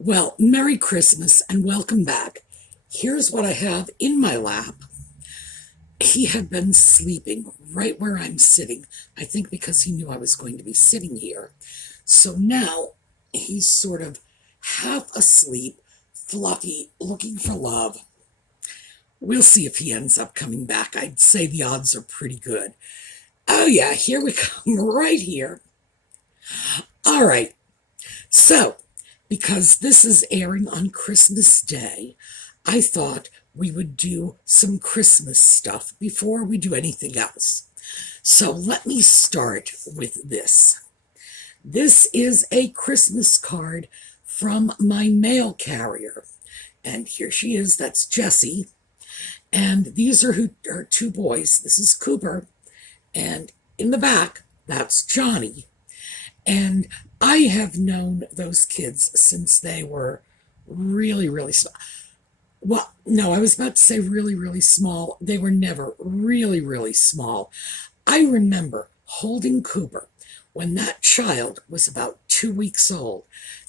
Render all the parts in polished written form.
Well, Merry Christmas and welcome back. Here's what I have in my lap. He had been sleeping right where I'm sitting, I think because he knew I was going to be sitting here. So now he's sort of half asleep, fluffy, looking for love. We'll see if he ends up coming back. I'd say the odds are pretty good. Oh, yeah, here we come, right here. All right, so because this is airing on Christmas Day, I thought we would do some Christmas stuff before we do anything else. So let me start with this. This is a Christmas card from my mail carrier. And here she is, that's Jessie. And these are her two boys. This is Cooper. And in the back, that's Johnny. And I have known those kids since they were really, really small. Well, no, I was about to say really, really small. They were never really, really small. I remember holding Cooper when that child was about 2 weeks old.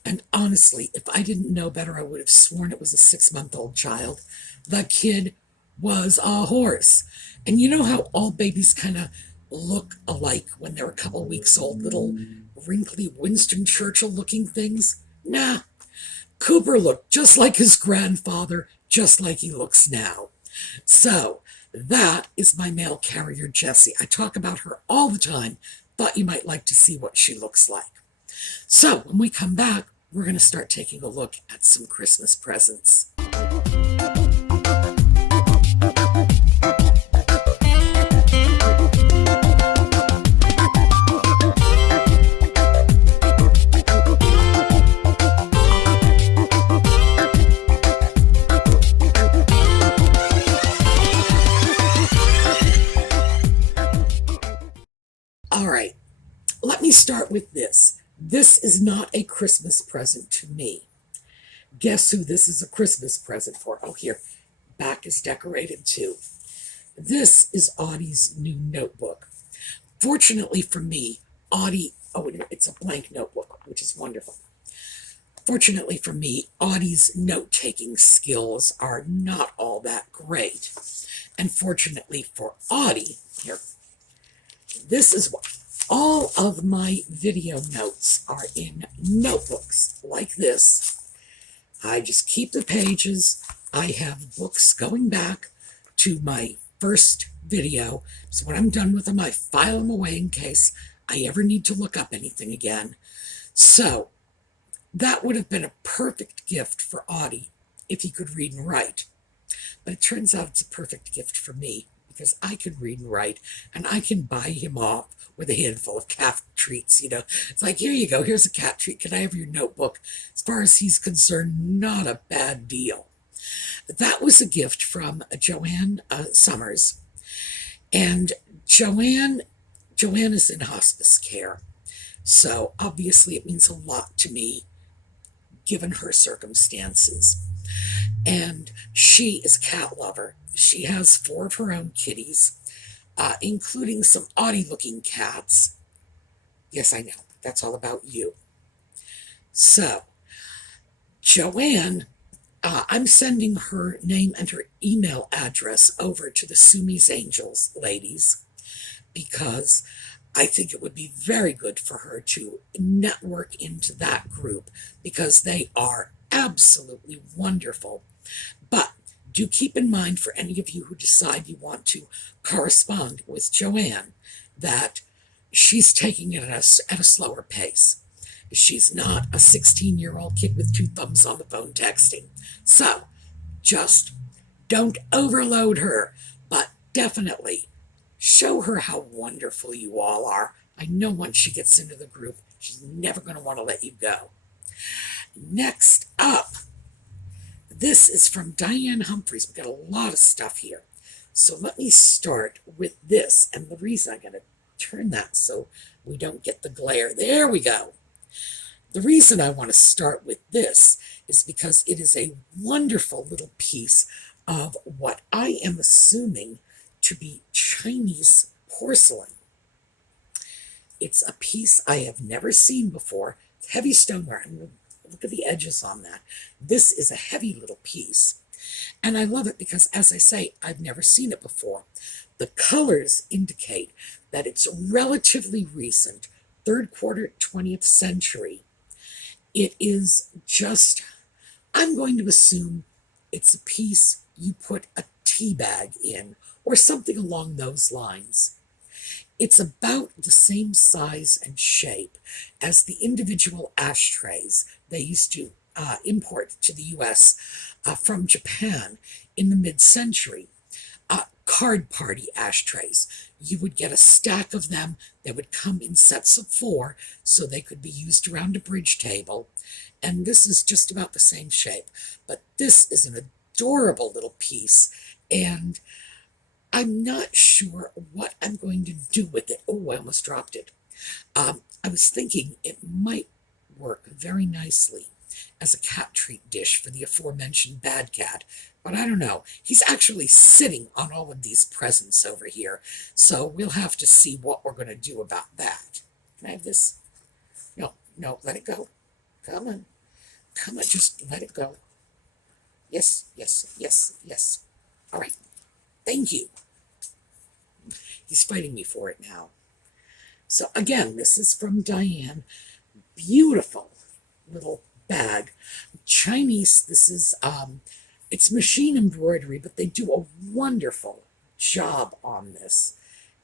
And honestly, if I didn't know better, I would have sworn it was a 6-month-old child. The kid was a horse. And you know how all babies kind of look alike when they're a couple weeks old, little wrinkly Winston Churchill looking things? Nah, Cooper looked just like his grandfather, just like he looks now. So that is my mail carrier, Jessie. I talk about her all the time. Thought you might like to see what she looks like. So when we come back, we're going to start taking a look at some Christmas presents. All right, let me start with this. This is not a Christmas present to me. Guess who this is a Christmas present for? Oh, here, back is decorated too. This is Audie's new notebook. Fortunately for me, it's a blank notebook, which is wonderful. Fortunately for me, Audie's note-taking skills are not all that great. And fortunately for Audie, here, this is what all of my video notes are in notebooks like this. I just keep the pages. I have books going back to my first video. So when I'm done with them, I file them away in case I ever need to look up anything again. So that would have been a perfect gift for Audie if he could read and write. But it turns out it's a perfect gift for me because I can read and write and I can buy him off with a handful of cat treats. It's like, here you go, here's a cat treat. Can I have your notebook? As far as he's concerned, not a bad deal. That was a gift from Joanne Summers. And Joanne is in hospice care. So obviously it means a lot to me given her circumstances. And she is a cat lover. She has 4 of her own kitties, including some Audie-looking cats. Yes, I know. That's all about you. So, Joanne, I'm sending her name and her email address over to the SueMe's Angels ladies because I think it would be very good for her to network into that group because they are absolutely wonderful. But do keep in mind for any of you who decide you want to correspond with Joanne that she's taking it at a slower pace. She's not a 16-year-old kid with 2 thumbs on the phone texting. So just don't overload her, but definitely show her how wonderful you all are. I know once she gets into the group, she's never going to want to let you go. Next up, this is from Diane Humphreys. We've got a lot of stuff here. So let me start with this. And the reason I'm going to turn that so we don't get the glare. There we go. The reason I want to start with this is because it is a wonderful little piece of what I am assuming to be Chinese porcelain. It's a piece I have never seen before. It's heavy stoneware. I'm Look at the edges on that. This is a heavy little piece. And I love it because, as I say, I've never seen it before. The colors indicate that it's relatively recent, third quarter 20th century. It is just, I'm going to assume it's a piece you put a tea bag in or something along those lines. It's about the same size and shape as the individual ashtrays they used to import to the U.S. From Japan in the mid-century. Card party ashtrays. You would get a stack of them that would come in sets of 4 so they could be used around a bridge table. And this is just about the same shape. But this is an adorable little piece, and I'm not sure what I'm going to do with it. Oh, I almost dropped it. I was thinking it might work very nicely as a cat treat dish for the aforementioned bad cat, but I don't know. He's actually sitting on all of these presents over here, so we'll have to see what we're going to do about that. Can I have this? No, no, let it go. Come on. Come on, just let it go. Yes, yes, yes, yes. All right. Thank you. He's fighting me for it now. So again, this is from Diane. Beautiful little bag. Chinese, this is, it's machine embroidery, but they do a wonderful job on this.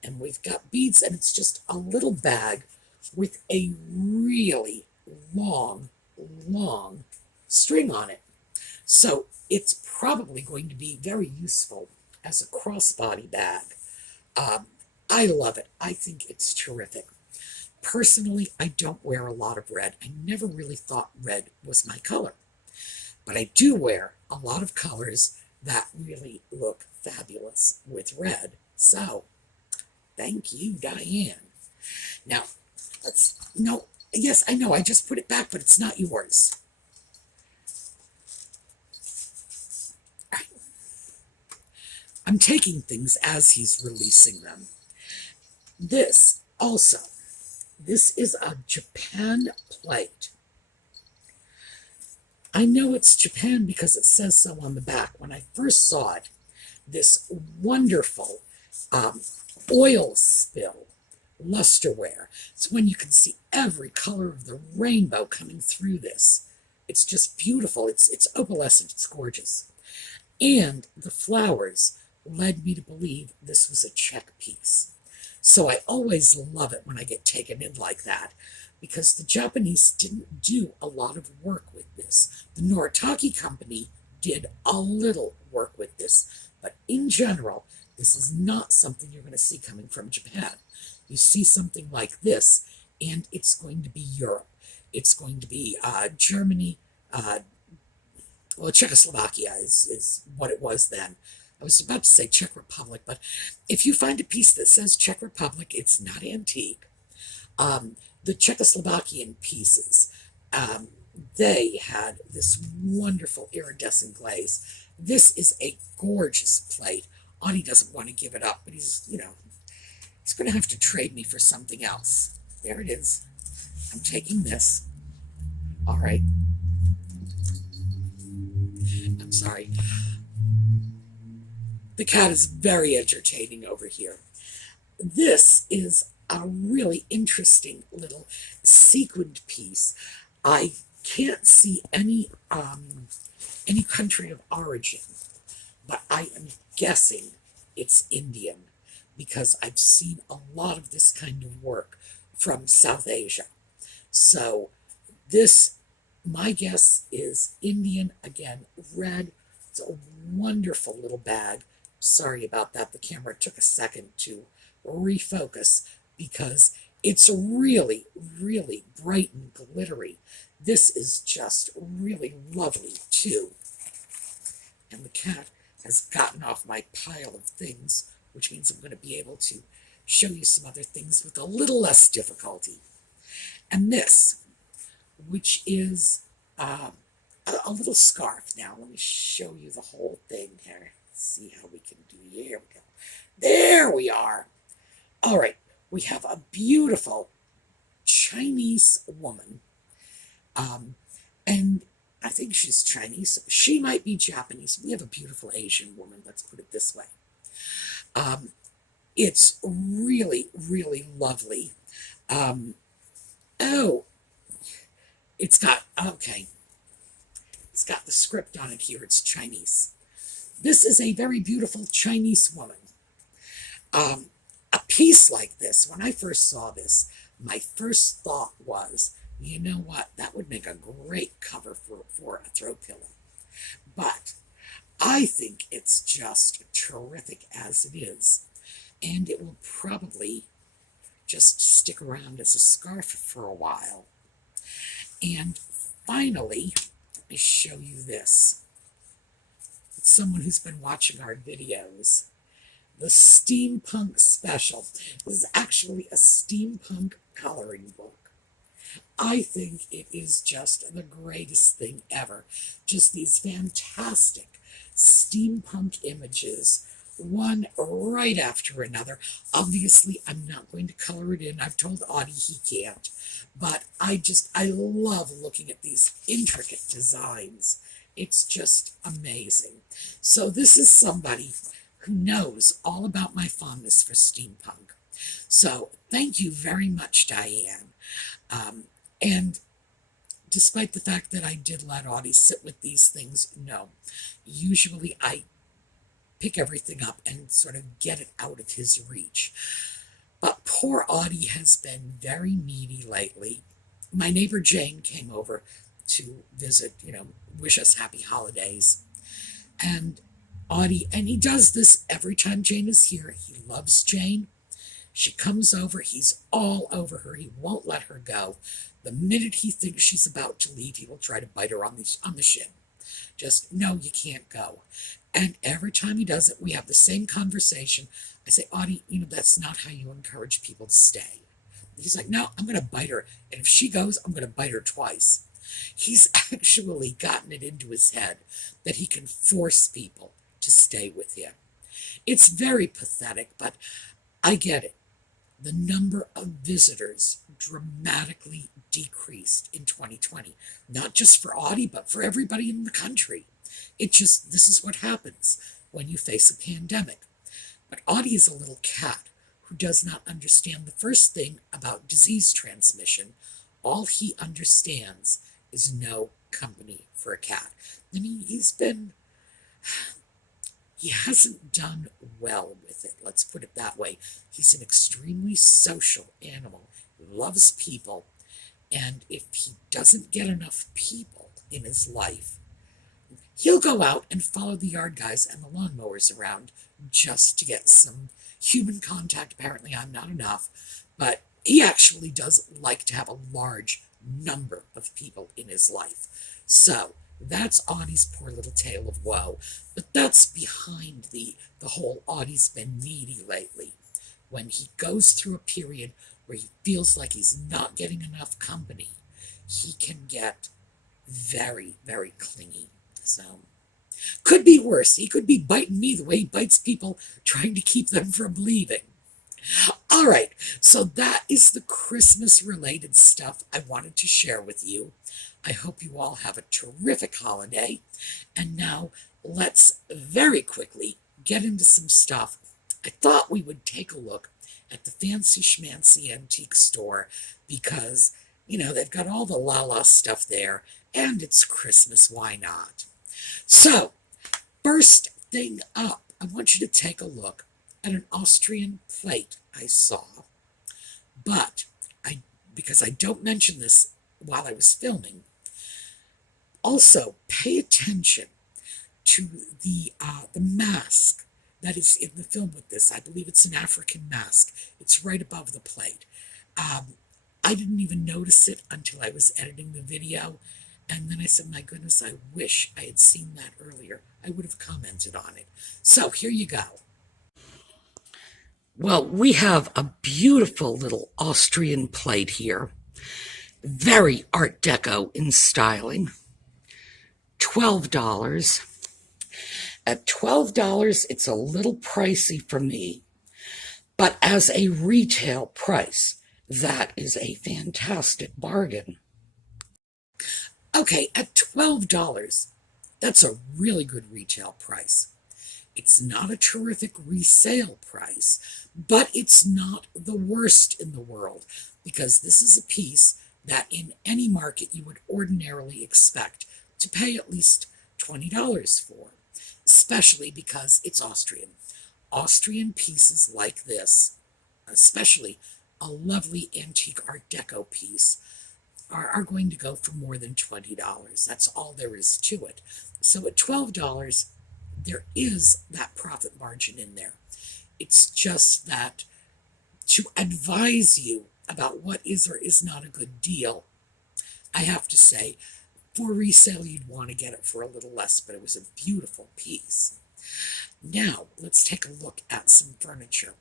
And we've got beads, and it's just a little bag with a really long, long string on it. So it's probably going to be very useful as a crossbody bag. I love it. I think it's terrific. Personally, I don't wear a lot of red. I never really thought red was my color. But I do wear a lot of colors that really look fabulous with red. So, thank you, Diane. Now, yes, I know, I just put it back, but it's not yours. I'm taking things as he's releasing them. This is a Japan plate. I know it's Japan because it says so on the back. When I first saw it, this wonderful oil spill lusterware. It's when you can see every color of the rainbow coming through this. It's just beautiful. It's opalescent. It's gorgeous. And the flowers led me to believe this was a Czech piece. So I always love it when I get taken in like that, because the Japanese didn't do a lot of work with this. The Noritake company did a little work with this, but in general, this is not something you're going to see coming from Japan. You see something like this, and it's going to be Europe. It's going to be Germany, well, Czechoslovakia is what it was then. I was about to say Czech Republic, but if you find a piece that says Czech Republic, it's not antique. The Czechoslovakian pieces, they had this wonderful iridescent glaze. This is a gorgeous plate. Audie doesn't want to give it up, but he's going to have to trade me for something else. There it is. I'm taking this. All right. I'm sorry. The cat is very entertaining over here. This is a really interesting little sequined piece. I can't see any country of origin, but I am guessing it's Indian because I've seen a lot of this kind of work from South Asia. So this, my guess is Indian. Again, red. It's a wonderful little bag. Sorry about that. The camera took a second to refocus because it's really, really bright and glittery. This is just really lovely too. And the cat has gotten off my pile of things, which means I'm going to be able to show you some other things with a little less difficulty. And this, which is a little scarf. Now, let me show you the whole thing here. See how we can do. Here we go. There we are. All right. We have a beautiful Chinese woman And I think she's Chinese. She might be Japanese. We have a beautiful Asian woman, let's put it this way. It's really, really lovely. Oh, it's got the script on it here. It's Chinese. This is a very beautiful Chinese woman. A piece like this, when I first saw this, my first thought was, you know what, that would make a great cover for a throw pillow. But I think it's just terrific as it is. And it will probably just stick around as a scarf for a while. And finally, let me show you this. It's someone who's been watching our videos. The Steampunk Special. This is actually a steampunk coloring book. I think it is just the greatest thing ever. Just these fantastic steampunk images, one right after another. Obviously, I'm not going to color it in. I've told Audie he can't. But I love looking at these intricate designs. It's just amazing. So this is somebody who knows all about my fondness for steampunk. So thank you very much, Diane. And despite the fact that I did let Audie sit with these things, no. Usually I pick everything up and sort of get it out of his reach. But poor Audie has been very needy lately. My neighbor Jane came over to visit, wish us happy holidays. And Audie, and he does this every time Jane is here. He loves Jane. She comes over. He's all over her. He won't let her go. The minute he thinks she's about to leave, he will try to bite her on the shin. Just, no, you can't go. And every time he does it, we have the same conversation. I say, Audie, that's not how you encourage people to stay. He's like, no, I'm going to bite her. And if she goes, I'm going to bite her twice. He's actually gotten it into his head that he can force people to stay with him. It's very pathetic, but I get it. The number of visitors dramatically decreased in 2020, not just for Audie, but for everybody in the country. This is what happens when you face a pandemic. But Audie is a little cat who does not understand the first thing about disease transmission. All he understands is no company for a cat. I mean, he hasn't done well with it, let's put it that way. He's an extremely social animal. He loves people, and if he doesn't get enough people in his life, he'll go out and follow the yard guys and the lawnmowers around just to get some human contact. Apparently I'm not enough, but he actually does like to have a large number of people in his life. So that's Audie's poor little tale of woe. But that's behind the whole Audie's been needy lately. When he goes through a period where he feels like he's not getting enough company, he can get very, very clingy. So, could be worse. He could be biting me the way he bites people, trying to keep them from leaving. All right, so that is the Christmas-related stuff I wanted to share with you. I hope you all have a terrific holiday. And now let's very quickly get into some stuff. I thought we would take a look at the Fancy Schmancy Antique Store because, they've got all the la-la stuff there, and it's Christmas, why not? So, first thing up, I want you to take a look at an Austrian plate I saw. But, because I don't mention this while I was filming, also pay attention to the mask that is in the film with this. I believe it's an African mask. It's right above the plate. I didn't even notice it until I was editing the video. And then I said, my goodness, I wish I had seen that earlier. I would have commented on it. So here you go. Well, we have a beautiful little Austrian plate here. Very Art Deco in styling. $12. At $12, it's a little pricey for me. But as a retail price, that is a fantastic bargain. Okay, at $12, that's a really good retail price. It's not a terrific resale price, but it's not the worst in the world, because this is a piece that in any market you would ordinarily expect to pay at least $20 for, especially because it's Austrian. Austrian pieces like this, especially a lovely antique Art Deco piece, are going to go for more than $20. That's all there is to it. So at $12, there is that profit margin in there. It's just that to advise you about what is or is not a good deal, I have to say, for resale, you'd want to get it for a little less, but it was a beautiful piece. Now, let's take a look at some furniture.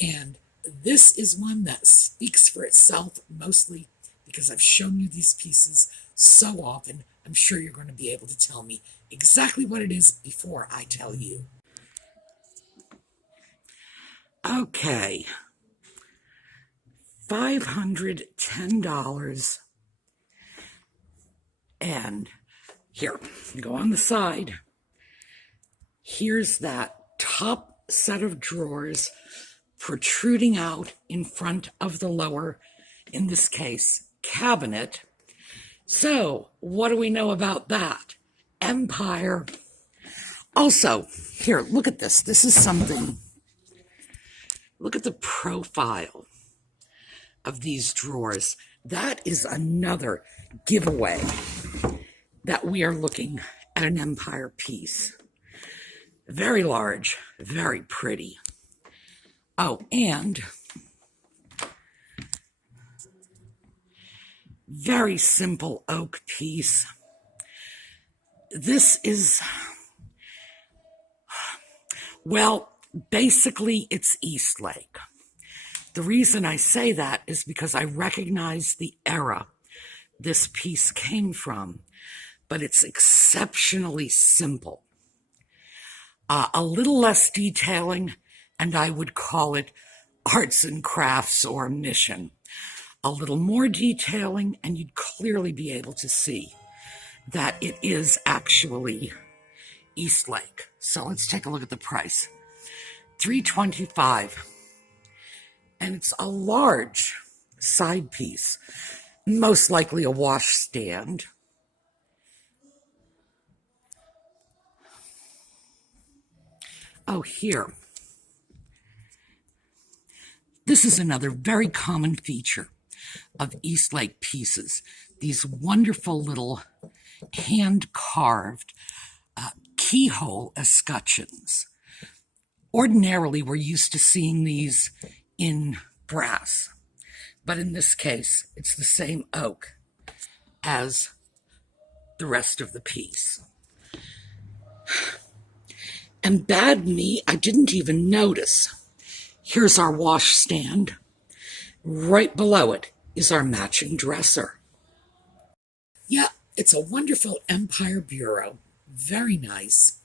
And this is one that speaks for itself, mostly because I've shown you these pieces so often. I'm sure you're going to be able to tell me exactly what it is before I tell you. Okay, $510. And here, go on the side. Here's that top set of drawers protruding out in front of the lower, in this case, cabinet. So, what do we know about that? Empire. Also, here, look at this. This is something. Look at the profile of these drawers. That is another giveaway that we are looking at an Empire piece. Very large, very pretty. Oh, and very simple oak piece. This is, well, basically it's Eastlake. The reason I say that is because I recognize the era this piece came from, but it's exceptionally simple. A little less detailing, and I would call it arts and crafts or mission. A little more detailing, and you'd clearly be able to see that it is actually Eastlake. So let's take a look at the price. $325. And it's a large side piece, most likely a washstand. Oh, here. This is another very common feature of Eastlake pieces. These wonderful little hand-carved keyhole escutcheons. Ordinarily, we're used to seeing these in brass, but in this case, it's the same oak as the rest of the piece. And bad me, I didn't even notice. Here's our washstand. Right below it is our matching dresser. Yeah, it's a wonderful Empire bureau. Very nice.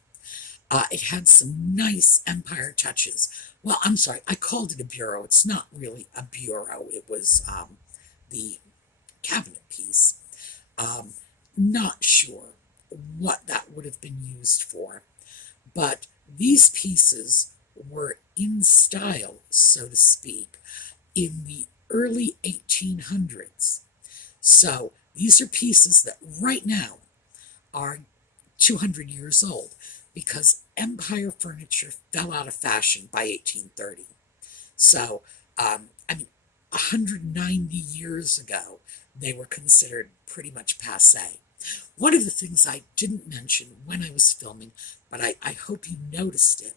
It had some nice Empire touches. Well, I'm sorry, I called it a bureau. It's not really a bureau. It was the cabinet piece. Not sure what that would have been used for, but these pieces were in style, so to speak, in the early 1800s. So these are pieces that right now are 200 years old, because Empire furniture fell out of fashion by 1830. So, 190 years ago, they were considered pretty much passé. One of the things I didn't mention when I was filming, but I hope you noticed it,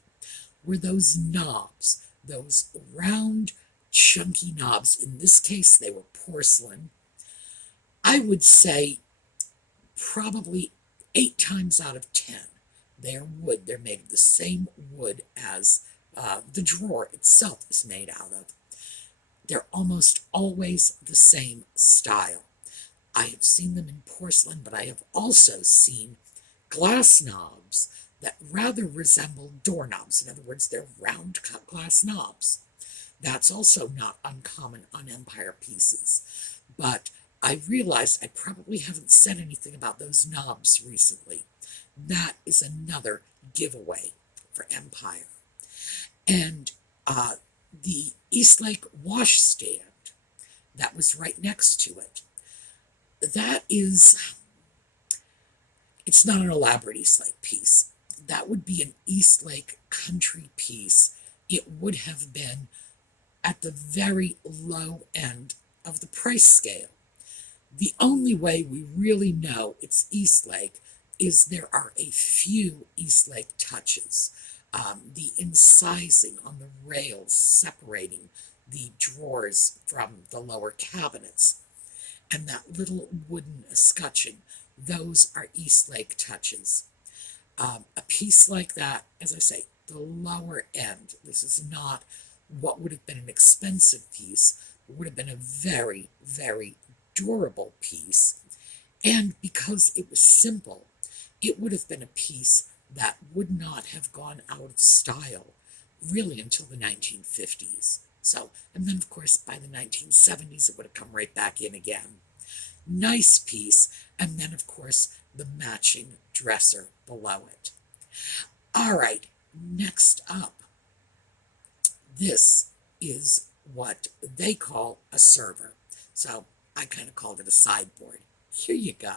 were those knobs, those round, chunky knobs. In this case, they were porcelain. I would say probably 8 times out of 10, they're wood. They're made of the same wood as the drawer itself is made out of. They're almost always the same style. I have seen them in porcelain, but I have also seen glass knobs that rather resemble doorknobs. In other words, they're round cut glass knobs. That's also not uncommon on Empire pieces. But I realized I probably haven't said anything about those knobs recently. That is another giveaway for Empire. And the Eastlake washstand that was right next to it, that is, it's not an elaborate Eastlake piece. That would be an Eastlake country piece. It would have been at the very low end of the price scale. The only way we really know it's Eastlake is there are a few Eastlake touches. The incising on the rails separating the drawers from the lower cabinets, and that little wooden escutcheon, those are Eastlake touches. A piece like that, as I say, the lower end, this is not what would have been an expensive piece, would have been a very, very durable piece. And because it was simple, it would have been a piece that would not have gone out of style really until the 1950s. So, and then of course by the 1970s it would have come right back in again. Nice piece, and then of course the matching dresser below it. All right, next up, this is what they call a server. So I kind of called it a sideboard. Here you go.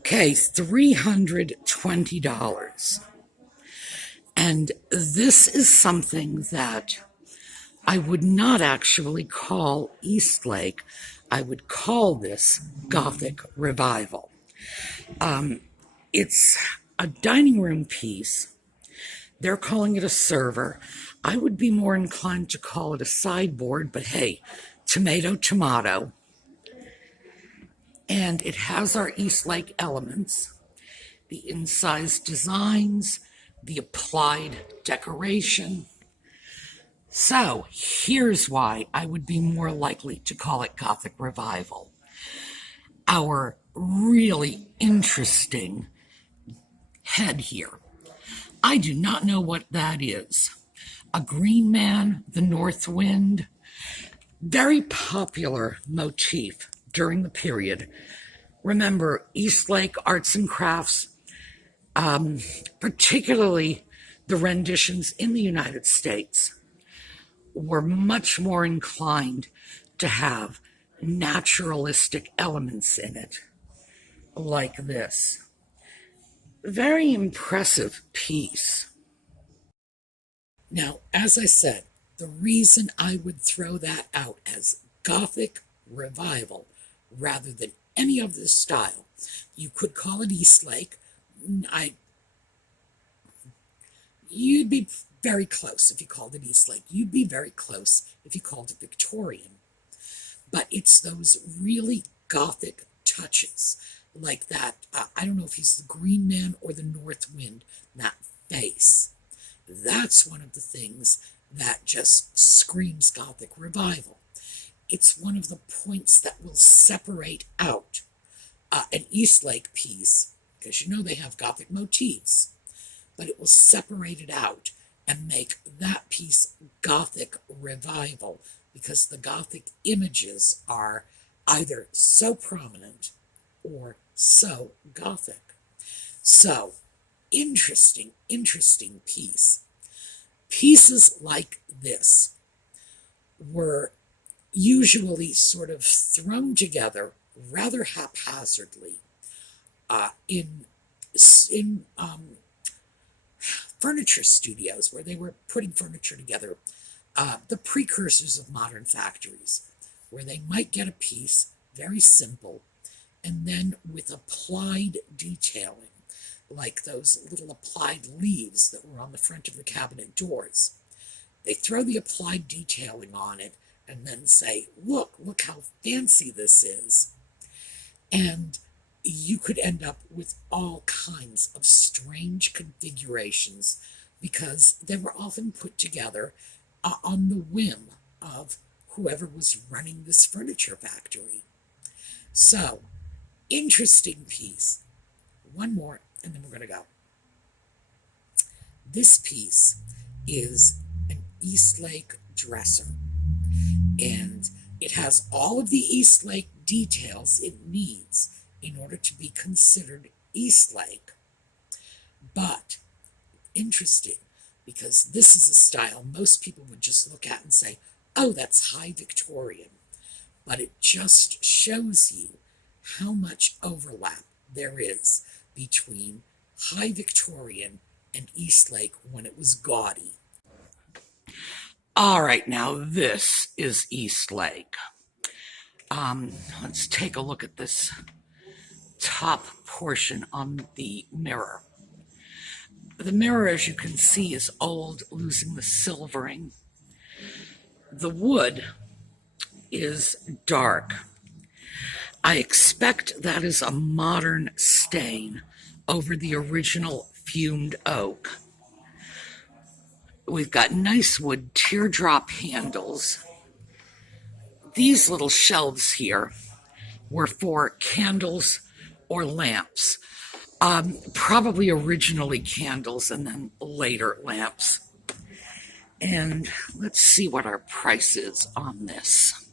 Okay, $320. And this is something that I would not actually call Eastlake. I would call this Gothic Revival. It's a dining room piece. They're calling it a server. I would be more inclined to call it a sideboard, but hey, tomato, tomato. And it has our Eastlake elements, the incised designs, the applied decoration. So here's why I would be more likely to call it Gothic Revival. Our really interesting head here. I do not know what that is. A green man, the north wind. Very popular motif during the period. Remember, Eastlake arts and crafts, particularly the renditions in the United States, were much more inclined to have naturalistic elements in it, like this. Very impressive piece. Now, as I said, the reason I would throw that out as Gothic Revival rather than any of this style, you could call it Eastlake. You'd be very close if you called it Eastlake. You'd be very close if you called it Victorian. But it's those really Gothic touches, like that. I don't know if he's the Green Man or the North Wind, that face. That's one of the things that just screams Gothic Revival. It's one of the points that will separate out an Eastlake piece, because you know they have Gothic motifs, but it will separate it out and make that piece Gothic Revival, because the Gothic images are either so prominent or so Gothic. So, interesting piece. Pieces like this were usually sort of thrown together rather haphazardly in furniture studios where they were putting furniture together, the precursors of modern factories, where they might get a piece very simple and then with applied detailing, like those little applied leaves that were on the front of the cabinet doors. They throw the applied detailing on it and then say, look how fancy this is. And you could end up with all kinds of strange configurations because they were often put together on the whim of whoever was running this furniture factory. So, interesting piece. One more, and then we're going to go. This piece is an Eastlake dresser, and It has all of the Eastlake details it needs in order to be considered Eastlake. But interesting, because this is a style most people would just look at and say, oh, that's high Victorian. But it just shows you how much overlap there is between high Victorian and Eastlake when it was gaudy. All right, now this is Eastlake. Let's take a look at this top portion on the mirror. The mirror, as you can see, is old, losing the silvering. The wood is dark. I expect that is a modern stain over the original fumed oak. We've got nice wood teardrop handles. These little shelves here were for candles or lamps. Probably originally candles and then later lamps. And let's see what our price is on this.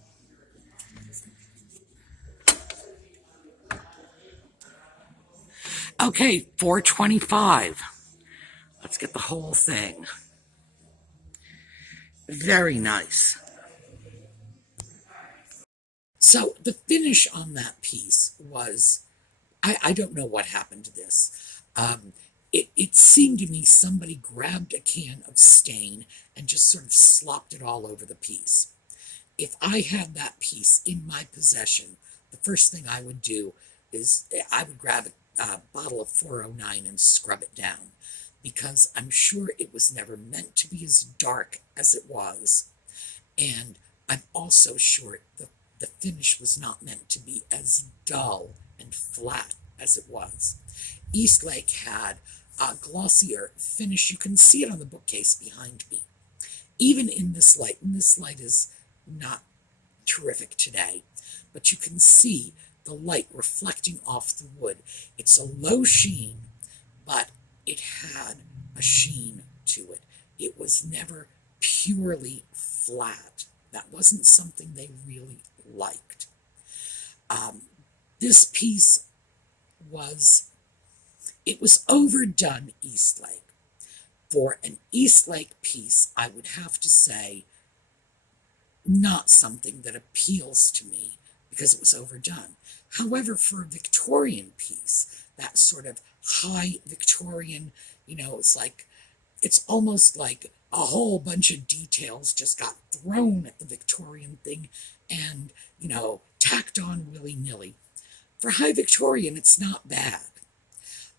Okay, $4.25. Let's get the whole thing. Very nice. So the finish on that piece was, I don't know what happened to this. It seemed to me somebody grabbed a can of stain and just sort of slopped it all over the piece. If I had that piece in my possession, the first thing I would do is I would grab a bottle of 409 and scrub it down, because I'm sure it was never meant to be as dark as it was. And I'm also sure the finish was not meant to be as dull and flat as it was. Eastlake had a glossier finish. You can see it on the bookcase behind me. Even in this light, and this light is not terrific today, but you can see the light reflecting off the wood. It's a low sheen, but it had a sheen to it. It was never purely flat. That wasn't something they really liked. This piece was overdone Eastlake. For an Eastlake piece, I would have to say, not something that appeals to me because it was overdone. However, for a Victorian piece, that sort of high Victorian, it's almost like a whole bunch of details just got thrown at the Victorian thing and, tacked on willy-nilly. For high Victorian, it's not bad.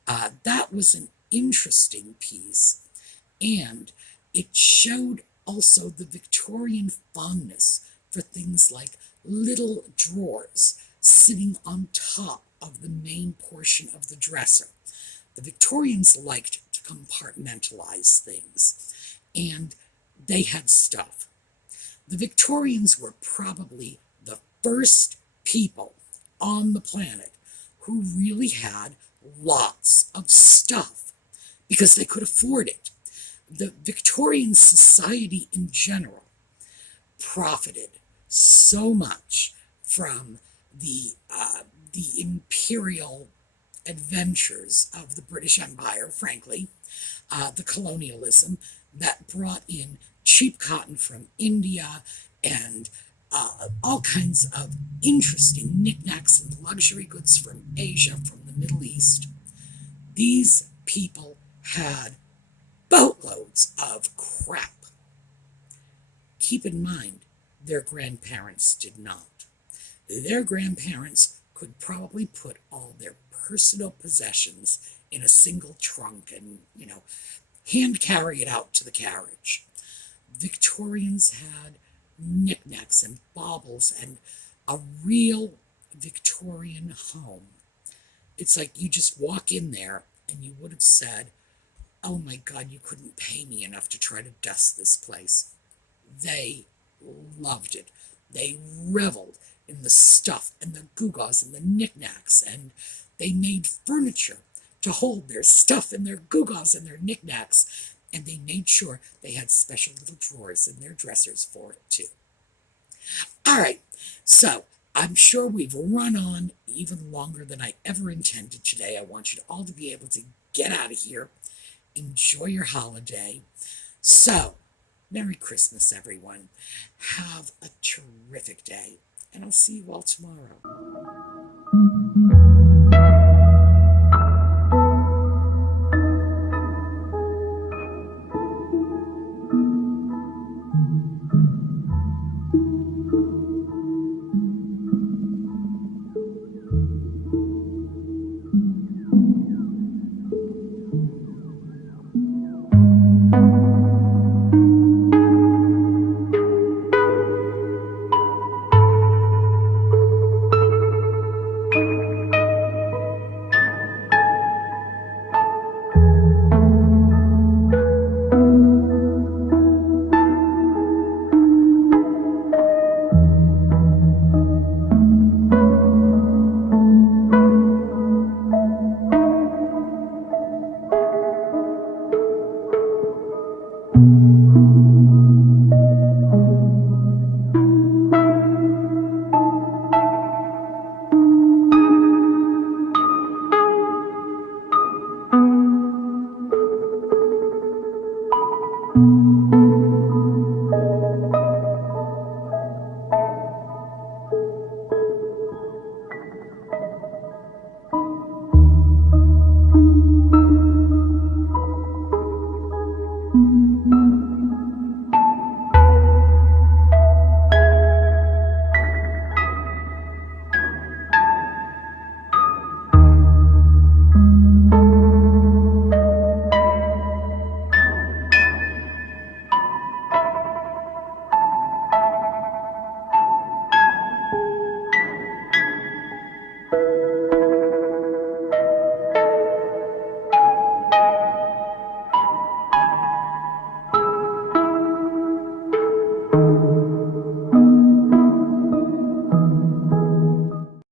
That was an interesting piece, and it showed also the Victorian fondness for things like little drawers sitting on top of the main portion of the dresser. The Victorians liked to compartmentalize things, and they had stuff. The Victorians were probably the first people on the planet who really had lots of stuff because they could afford it. The Victorian society in general profited so much from the imperial adventures of the British Empire, frankly, the colonialism that brought in cheap cotton from India and all kinds of interesting knickknacks and luxury goods from Asia, from the Middle East. These people had boatloads of crap. Keep in mind, their grandparents did not. Their grandparents could probably put all their personal possessions in a single trunk and, hand carry it out to the carriage. Victorians had knickknacks and baubles and a real Victorian home. It's like you just walk in there and you would have said, oh my God, you couldn't pay me enough to try to dust this place. They loved it. They reveled in the stuff and the gewgaws and the knickknacks, and they made furniture to hold their stuff and their gewgaws and their knickknacks, and they made sure they had special little drawers in their dressers for it too. All right, so I'm sure we've run on even longer than I ever intended today. I want you all to be able to get out of here, enjoy your holiday. So, Merry Christmas, everyone. Have a terrific day, and I'll see you all tomorrow.